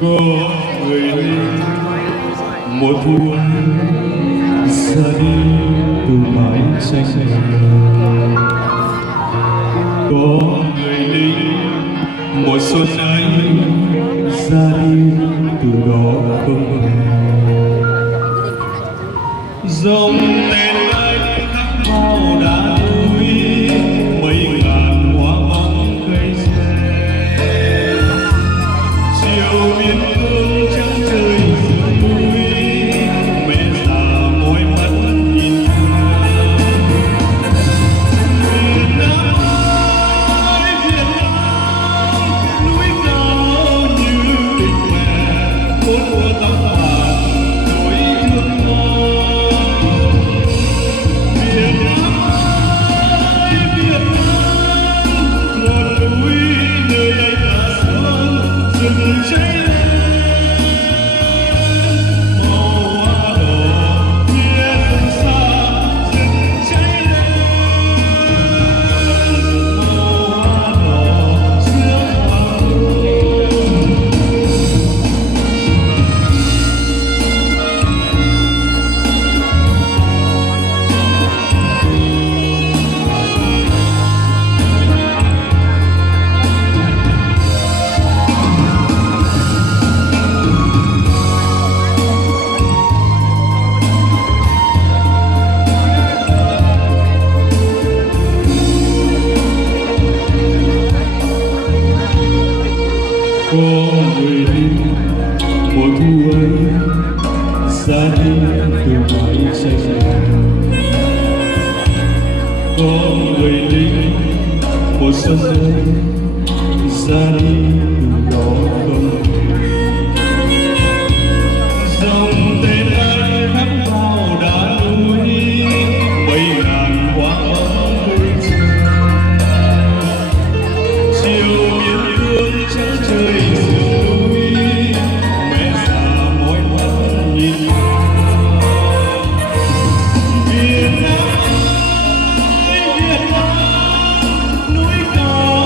có người lính mùa thu ra đi từ mái xanh hồng, có người lính mùa xuân ấy ra đi từ đó không hẹn, dòng tên anh khắc mau đã núi mấy ngàn hoa bóng cây rơi, chiều biên cương trắng trời dưới núi mẹ già môi mắt nhìn thương. Việt Nam ơi Việt Nam, núi cao như tình mẹ bốn mùa tóc vàng nỗi thương non. Việt Nam ơi Việt Nam, ngọn núi nơi anh đã sống rừng cháy lên màu hoa đỏ phía phương xa, rừng cháy lên màu hoa đỏ giữa hoàng hôn. Có người lính mùa thu ấy ra đi từ mái xanh hồng, có người lính mùa xuân ấy ra đi từ đó không hẹn, dòng tên anh khắc vào đá núi mấy ngàn hoa bóng cây rơi, chiều biên cương trắng trời dưới núi mẹ già môi mắt nhìn thương. Việt Nam ơi Việt Nam, núi cao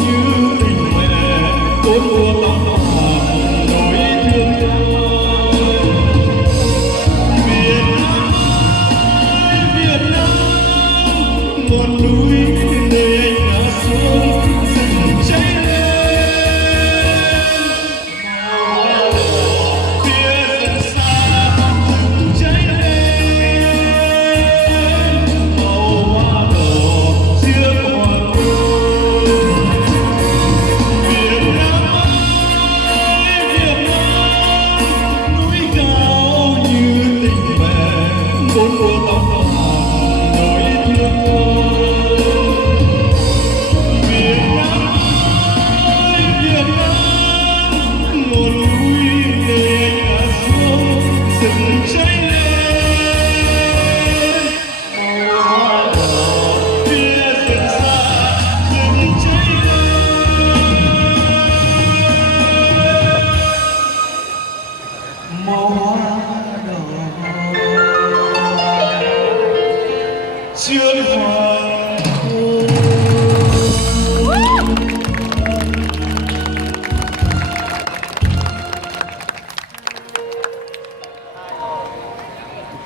như tình mẹ bốn mùa tóc vàng nỗi thương non. Việt Nam ơi Việt Nam, ngọn núi nơi anh đã xuống rừng cháy lên màu hoa đỏ phía rừng xa, rừng cháy lên màu hoa đỏ giữa hoàng hôn. Việt Nam ơi Việt Nam, núi cao như tình mẹ bốn mùa tóc vàng nỗi thương non. Việt Nam ơi Việt Nam, ngọn núi nơi anh đã xuống rừng cháy lên màu hoa đỏ phía rừng xa, rừng cháy lên màu hoa đỏ giữa hoàng